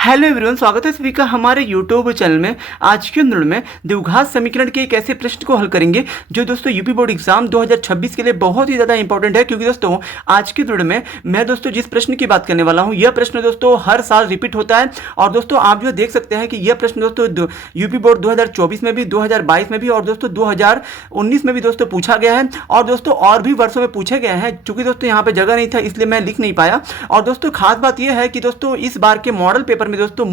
Hello everyone, स्वागत है सभी का हमारे यूट्यूब चैनल में। आज के अंदर में द्विघात समीकरण के एक ऐसे प्रश्न को हल करेंगे जो दोस्तों यूपी बोर्ड एग्जाम 2026 के लिए बहुत ही ज़्यादा इंपॉर्टेंट है। क्योंकि दोस्तों आज के दौर में मैं दोस्तों जिस प्रश्न की बात करने वाला हूं, यह प्रश्न दोस्तों हर साल रिपीट होता है। और दोस्तों आप जो देख सकते हैं कि यह प्रश्न दोस्तों यूपी बोर्ड 2024 में भी, 2022 में भी और दोस्तों 2019 में भी दोस्तों पूछा गया है। और दोस्तों और भी वर्षों में पूछे गए हैं। चूंकि दोस्तों यहाँ पे जगह नहीं था इसलिए मैं लिख नहीं पाया। और दोस्तों खास बात यह है कि दोस्तों इस बार के मॉडल पेपर में दोस्तों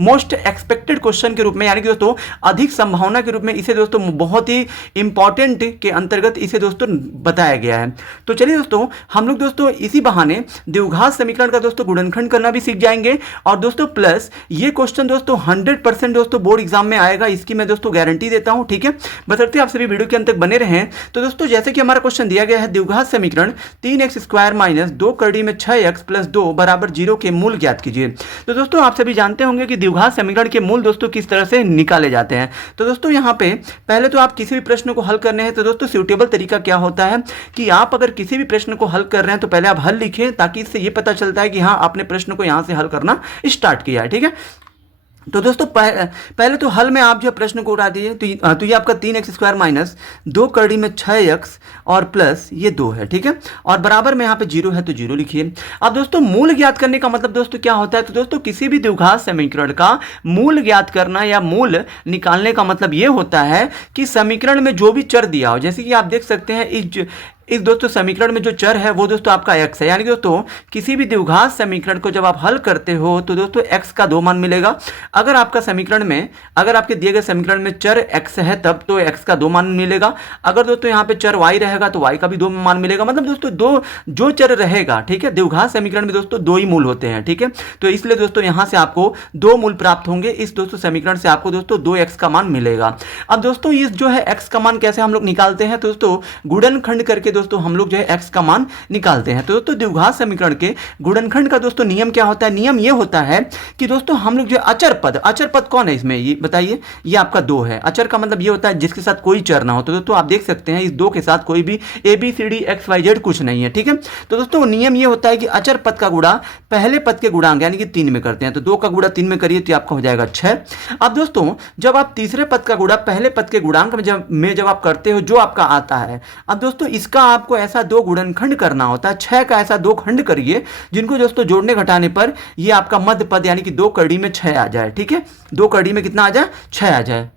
मोस्ट एक्सपेक्टेड क्वेश्चन के रूप में, यानी कि दोस्तों अधिक संभावना के रूप में इसे दोस्तों बहुत ही इंपॉर्टेंट के अंतर्गत इसे दोस्तों बताया गया है। तो चलिए दोस्तों हम लोग दोस्तों इसी बहाने द्विघात समीकरण का दोस्तों गुणनखंड करना भी सीख जाएंगे। और दोस्तों प्लस ये क्वेश्चन दोस्तों 100% दोस्तों बोर्ड एग्जाम में आएगा, इसकी मैं दोस्तों गारंटी देता हूं। ठीक है, बशर्ते आप सभी वीडियो के अंत तक बने रहें। तो दोस्तों जैसे कि हमारा क्वेश्चन दिया गया है, द्विघात समीकरण 3x² माइनस 2 कड़ी में 6x प्लस 2 बराबर 0 के मूल ज्ञात कीजिए। तो दोस्तों आप सभी जानते होंगे कि द्विघात समीकरण के मूल दोस्तों किस तरह से निकाले जाते हैं। तो दोस्तों यहाँ पे पहले तो आप किसी भी प्रश्न को हल करने हैं तो दोस्तों सूटेबल तरीका क्या होता है कि आप अगर किसी भी प्रश्न को हल कर रहे हैं तो पहले आप हल लिखें, ताकि इससे ये पता चलता है कि हाँ आपने प्रश्न को यहाँ से हल करना स्टार्ट किया है। ठीक है, तो दोस्तों पहले तो हल में आप जो प्रश्न को उठा दीजिए। तो ये आपका 3x² माइनस 2 कड़ी में 6x और प्लस ये 2 है। ठीक है, और बराबर में यहाँ पे 0 है तो 0 लिखिए। अब दोस्तों मूल ज्ञात करने का मतलब दोस्तों क्या होता है, तो दोस्तों किसी भी द्विघात समीकरण का मूल ज्ञात करना या मूल निकालने का मतलब ये होता है कि समीकरण में जो भी चर दिया हो, जैसे कि आप देख सकते हैं इस दोस्तों समीकरण में जो चर है वो दोस्तों आपका x है। यानी दोस्तों किसी भी द्विघात समीकरण को जब आप हल करते हो तो दोस्तों x का 2 मान मिलेगा। अगर आपका समीकरण में, अगर आपके दिए गए समीकरण में चर x है तब तो x का 2 मान मिलेगा। अगर दोस्तों यहाँ पे चर y रहेगा तो y का भी 2 मान मिलेगा। मतलब दोस्तों दो जो चर रहेगा, ठीक है, द्विघात समीकरण में दोस्तों 2 ही मूल होते हैं। ठीक है, तो इसलिए दोस्तों यहाँ से आपको 2 मूल प्राप्त होंगे। इस दोस्तों समीकरण से आपको दोस्तों 2x का मान मिलेगा। अब दोस्तों इस जो है x का मान कैसे हम लोग निकालते हैं, तो दोस्तों गुणनखंड करके दोस्तों हम लोग जो है x का मान निकालते हैं। तो दोस्तों द्विघात समीकरण के गुणनखंड का दोस्तों नियम क्या होता है, नियम ये होता है कि दोस्तों हम लोग जो अचर पद कौन है इसमें, ये बताइए। ये आपका 2 है। अचर का मतलब ये होता है जिसके साथ कोई चर ना हो। तो दोस्तों आप देख सकते हैं इस 2 के साथ कोई भी ABCD XYZ कुछ नहीं है। ठीक है, तो दोस्तों नियम ये होता है कि अचर पद का गुणा पहले पद के गुणांक यानी कि 3 में करते हैं। तो 2 का गुणा 3 में करिए तो आपका हो जाएगा 6। अब दोस्तों जब आप तीसरे पद का गुणा पहले पद के गुणांक में जब आप करते हो जो आपका आता है, अब दोस्तों इसका आपको ऐसा 2 गुणनखंड करना होता है। 6 का ऐसा 2 खंड करिए जिनको दोस्तों जोड़ने घटाने पर ये आपका मध्य पद यानी कि 2 कड़ी में 6 आ जाए। ठीक है, 2 कड़ी में कितना आ जाए, 6 आ जाए।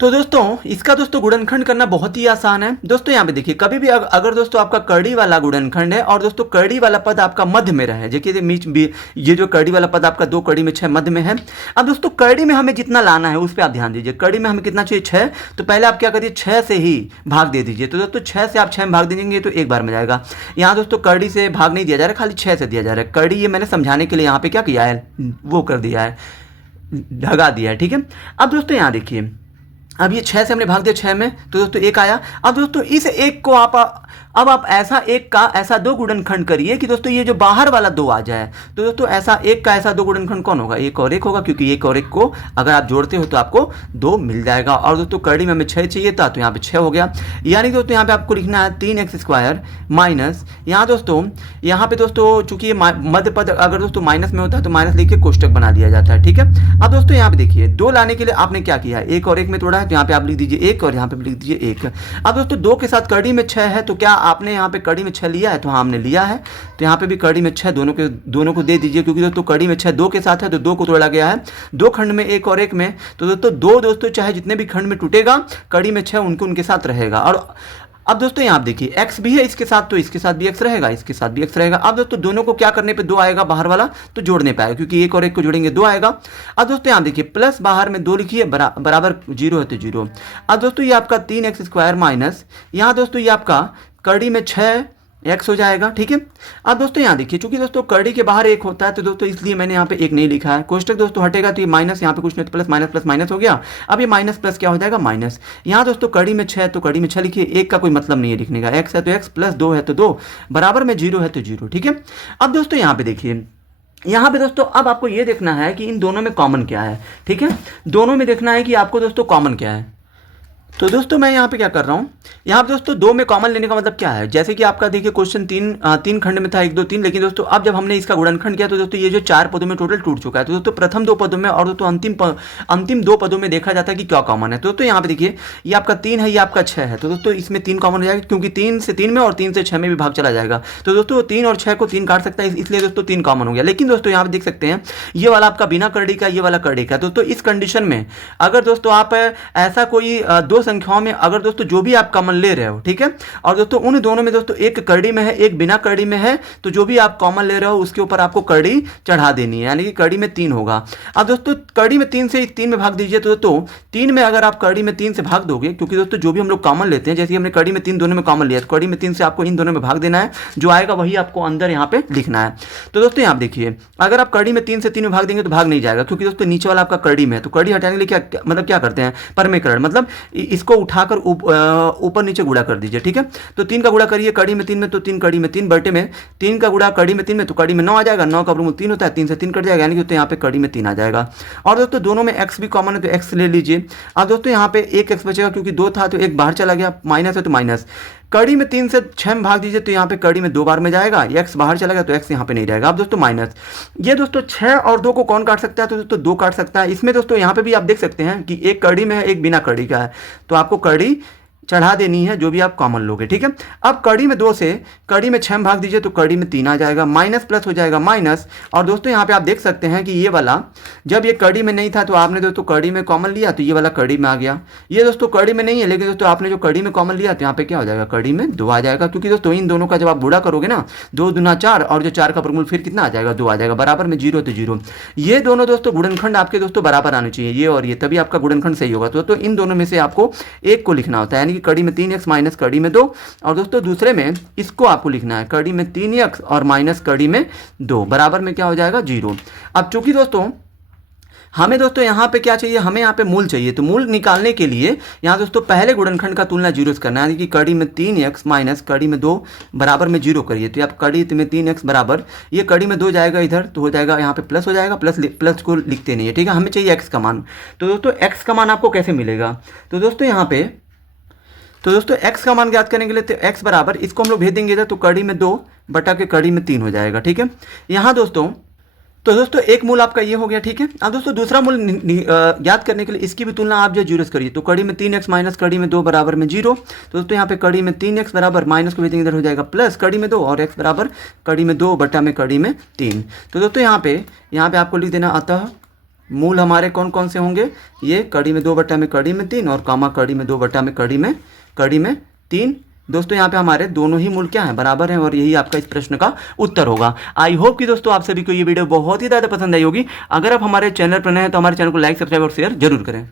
तो दोस्तों इसका दोस्तों गुणनखंड करना बहुत ही आसान है। दोस्तों यहाँ पे देखिए, कभी भी अगर दोस्तों आपका कड़ी वाला गुणनखंड है और दोस्तों कड़ी वाला पद आपका मध्य में रहे, देखिए ये जो कड़ी वाला पद आपका 2 कड़ी में 6 मध्य में है। अब दोस्तों कड़ी में हमें जितना लाना है उस पर आप ध्यान दीजिए। कड़ी में हमें कितना चाहिए, 6। तो पहले आप क्या करिए, 6 से ही भाग दे दीजिए। तो दोस्तों 6 से आप 6 में भाग दे देंगे तो एक बार में जाएगा। यहाँ दोस्तों कड़ी से भाग नहीं दिया जा रहा है, खाली 6 से दिया जा रहा है। कड़ी ये मैंने समझाने के लिए यहाँ पे क्या किया है, वो कर दिया है, ढगा दिया है। ठीक है, अब दोस्तों यहाँ देखिए, अब ये 6 से हमने भाग दिया 6 में तो दोस्तों 1 आया। अब दोस्तों इस 1 को आप ऐसा 1 का ऐसा 2 गुणनखंड करिए कि दोस्तों ये जो बाहर वाला 2 आ जाए। तो दोस्तों ऐसा 1 का ऐसा 2 गुणनखंड कौन होगा, 1 और 1 होगा, क्योंकि 1 और 1 को अगर आप जोड़ते हो तो आपको 2 मिल जाएगा। और दोस्तों कड़ी में हमें 6 चाहिए था तो यहाँ पे 6 हो गया। यानी दोस्तों यहाँ पे आपको लिखना है 3x² माइनस, यहाँ पे दोस्तों चूंकि ये मध्य पद अगर दोस्तों माइनस में होता है तो माइनस लिख के कोष्टक बना दिया जाता है। ठीक है, अब दोस्तों यहाँ पे देखिए 2 लाने के लिए आपने क्या किया है, 1 और 1 में तोड़ा है तो यहाँ पे आप लिख दीजिए 1 और यहाँ पे लिख दीजिए 1। अब दोस्तों 2 के साथ कड़ी में 6 है तो क्या आपने यहाँ पे कड़ी में 6 लिया है, तो हाँ हमने लिया है। तो यहाँ पे भी कड़ी में 6 दोनों को दे दीजिए, क्योंकि दोस्तों कड़ी में 6 2 के साथ है तो 2 को तोड़ा गया है 2 खंड में, 1 और 1 में। तो दोस्तों 2 दोस्तों चाहे जितने भी खंड में टूटेगा कड़ी में 6 उनके साथ रहेगा। और अब दोस्तों यहाँ आप देखिए x भी है इसके साथ तो इसके साथ भी x रहेगा, इसके साथ भी x रहेगा। अब दोस्तों दोनों को क्या करने पे 2 आएगा बाहर वाला, तो जोड़ने पे आएगा, क्योंकि 1 और 1 को जोड़ेंगे 2 आएगा। अब दोस्तों यहाँ देखिए प्लस बाहर में 2 लिखिए, बराबर 0 है तो 0। अब दोस्तों ये आपका 3x² माइनस, यहाँ दोस्तों ये आपका कड़ी में 6 x हो जाएगा। ठीक है, अब दोस्तों यहाँ देखिए चूंकि दोस्तों कड़ी के बाहर 1 होता है तो दोस्तों इसलिए मैंने यहाँ पे 1 नहीं लिखा है। कोष्टक दोस्तों हटेगा तो ये माइनस, यहाँ पे कुछ नहीं तो प्लस माइनस हो गया। अब ये माइनस प्लस क्या हो जाएगा, माइनस। यहाँ दोस्तों कड़ी में 6 तो कड़ी में 6 लिखिए, 1 का कोई मतलब नहीं है लिखने का, x है तो x प्लस 2 है तो 2, बराबर में 0 है तो 0। ठीक है, अब दोस्तों यहाँ पे देखिए, यहाँ पे दोस्तों अब आपको ये देखना है कि इन दोनों में कॉमन क्या है। ठीक है, दोनों में देखना है कि आपको दोस्तों कॉमन क्या है। तो दोस्तों मैं यहाँ पे क्या कर रहा हूँ, यहाँ पे दोस्तों दो में कॉमन लेने का मतलब क्या है, जैसे कि आपका देखिए क्वेश्चन तीन खंड में था, 1 2 3, लेकिन दोस्तों अब जब हमने इसका गुणनखंड किया तो दोस्तों ये जो 4 पदों में टोटल टूट चुका है। तो दोस्तों प्रथम 2 पदों में और दोस्तों अंतिम 2 पदों में देखा जाता है कि क्या कॉमन है। तो दोस्तों यहाँ पे देखिए ये आपका 3 है, ये आपका 6 है, तो दोस्तों इसमें 3 कॉमन हो जाएगा, क्योंकि 3 से 3 में और 3 से 6 में भी भाग चला जाएगा। तो दोस्तों 3 और 6 को 3 काट सकता है, इसलिए दोस्तों 3 कॉमन हो गया। लेकिन दोस्तों यहाँ पे देख सकते हैं ये वाला आपका बिना करड़ी का, ये वाला करड़ी का। दोस्तों इस कंडीशन में अगर दोस्तों आप ऐसा कोई दो संख्याओं में अगर दोस्तों जो भी आप कॉमन ले रहे हो, ठीक है, और दोस्तों उन दोनों में दोस्तों एक करड़ी में है एक बिना करड़ी में है, तो जो भी आप कॉमन ले रहे हो उसके ऊपर आपको करड़ी चढ़ा देनी है, यानी कि करड़ी में 3 होगा। अब दोस्तों करड़ी में 3 से 3 में भाग दीजिए, तो दोस्तों 3 में अगर आप करड़ी में 3 से भाग दोगे, क्योंकि दोस्तों जो भी हम लोग कॉमन लेते हैं, जैसे हमने करड़ी में 3 दोनों में कॉमन लिया, तो करड़ी में 3 से आपको इन दोनों में भाग देना है, जो आएगा वही आपको अंदर यहाँ पे लिखना है। तो दोस्तों यहाँ देखिए अगर आप करड़ी में 3 से 3 में भाग देंगे तो भाग नहीं जाएगा, क्योंकि दोस्तों नीचे वाला आपका करड़ी में है, तो करड़ी हटाने के लिए क्या मतलब क्या करते हैं, परमेकरण, मतलब इसको उठाकर ऊपर नीचे गुणा कर दीजिए, ठीक है। तो 3 का गुणा करिए कड़ी में 3 में, तो 3 कड़ी में 3 बटे में 3 का गुणा कड़ी में 3 में, तो कड़ी में 9 आ जाएगा, 9 का वर्गमूल 3 होता है, 3 से 3 कट जाएगा, यानी कि तो यहाँ पे कड़ी में 3 आ जाएगा। और दोस्तों दोनों में x भी कॉमन है तो x ले लीजिए। अब दोस्तों यहाँ पे एक x बचेगा, क्योंकि 2 था तो 1 बाहर चला गया, माइनस है तो माइनस, कड़ी में 3 से 6 में भाग दीजिए, तो यहाँ पे कड़ी में 2 बार में जाएगा, x बाहर चला गया तो x यहाँ पे नहीं रहेगा। अब दोस्तों माइनस, ये दोस्तों 6 और 2 को कौन काट सकता है, तो दोस्तों 2 काट सकता है। इसमें दोस्तों यहाँ पे भी आप देख सकते हैं कि एक कड़ी में है एक बिना कड़ी का है, तो आपको कड़ी चढ़ा देनी है जो भी आप कॉमन लोगे, ठीक है। अब कड़ी में 2 से कड़ी में 6 भाग दीजिए, तो कड़ी में 3 आ जाएगा, माइनस प्लस हो जाएगा माइनस। और दोस्तों यहाँ पे आप देख सकते हैं कि ये वाला जब ये कड़ी में नहीं था तो आपने दोस्तों कड़ी में कॉमन लिया, तो ये वाला कड़ी में आ गया। ये दोस्तों कड़ी में नहीं है, लेकिन दोस्तों आपने जो कड़ी में कॉमन लिया तो यहाँ पे क्या हो जाएगा, कड़ी में 2 आ जाएगा, क्योंकि दोस्तों इन दोनों का जब आप गुणा करोगे ना, 2 दूना 4 और जो 4 का वर्गमूल फिर कितना आ जाएगा, 2 आ जाएगा, बराबर में 0 तो 0। ये दोनों दोस्तों गुणनखंड आपके दोस्तों बराबर आने चाहिए, ये और ये, तभी आपका गुणनखंड सही होगा। तो इन दोनों में से आपको एक को लिखना होता है, यानी कि कड़ी में 3x माइनस कड़ी में 2, और दोस्तों दूसरे में इसको आपको लिखना है कड़ी में 3x और माइनस कड़ी में 2, बराबर में क्या हो जाएगा, 0। अब चूंकि दोस्तों हमें दोस्तों यहाँ पे क्या चाहिए, हमें यहाँ पे मूल चाहिए, तो मूल निकालने के लिए यहाँ दोस्तों पहले गुणनखंड का तुलना 0 से करना है, यानी कि कड़ी में 3x माइनस कड़ी में 2 बराबर में 0 करिए। तो आप कड़ी में 3x बराबर, ये कड़ी में 2 जाएगा इधर, तो हो जाएगा यहाँ पे प्लस हो जाएगा, प्लस को लिखते नहीं है, ठीक है, हमें चाहिए x का मान। तो दोस्तों x का मान आपको कैसे मिलेगा, तो दोस्तों यहाँ पे x का मान ज्ञात करने के लिए तो x बराबर, इसको हम लोग भेज देंगे इधर, तो कड़ी में 2 बटा के कड़ी में 3 हो जाएगा, ठीक है। यहाँ दोस्तों एक मूल आपका ये हो गया, ठीक है। अब दोस्तों दूसरा मूल ज्ञात करने के लिए इसकी भी तुलना आप जो 0 से करिए, तो कड़ी में 3x माइनस कड़ी में 2 बराबर में 0। तो दोस्तों यहाँ पे कड़ी में 3x बराबर, माइनस को भेजेंगे इधर हो जाएगा प्लस कड़ी में 2, और x बराबर कड़ी में 2 बटा में कड़ी में 3। तो दोस्तों यहाँ पे आपको लिख देना, अतः मूल हमारे कौन कौन से होंगे, ये कड़ी में 2 बटा में कड़ी में 3 और कामा कड़ी में 2 बटा में कड़ी में 3। दोस्तों यहाँ पे हमारे दोनों ही मूल क्या हैं, बराबर हैं, और यही आपका इस प्रश्न का उत्तर होगा। आई होप कि दोस्तों आप सभी को ये वीडियो बहुत ही ज़्यादा पसंद आई होगी। अगर आप हमारे चैनल पर नए हैं तो हमारे चैनल को लाइक, सब्सक्राइब और शेयर जरूर करें।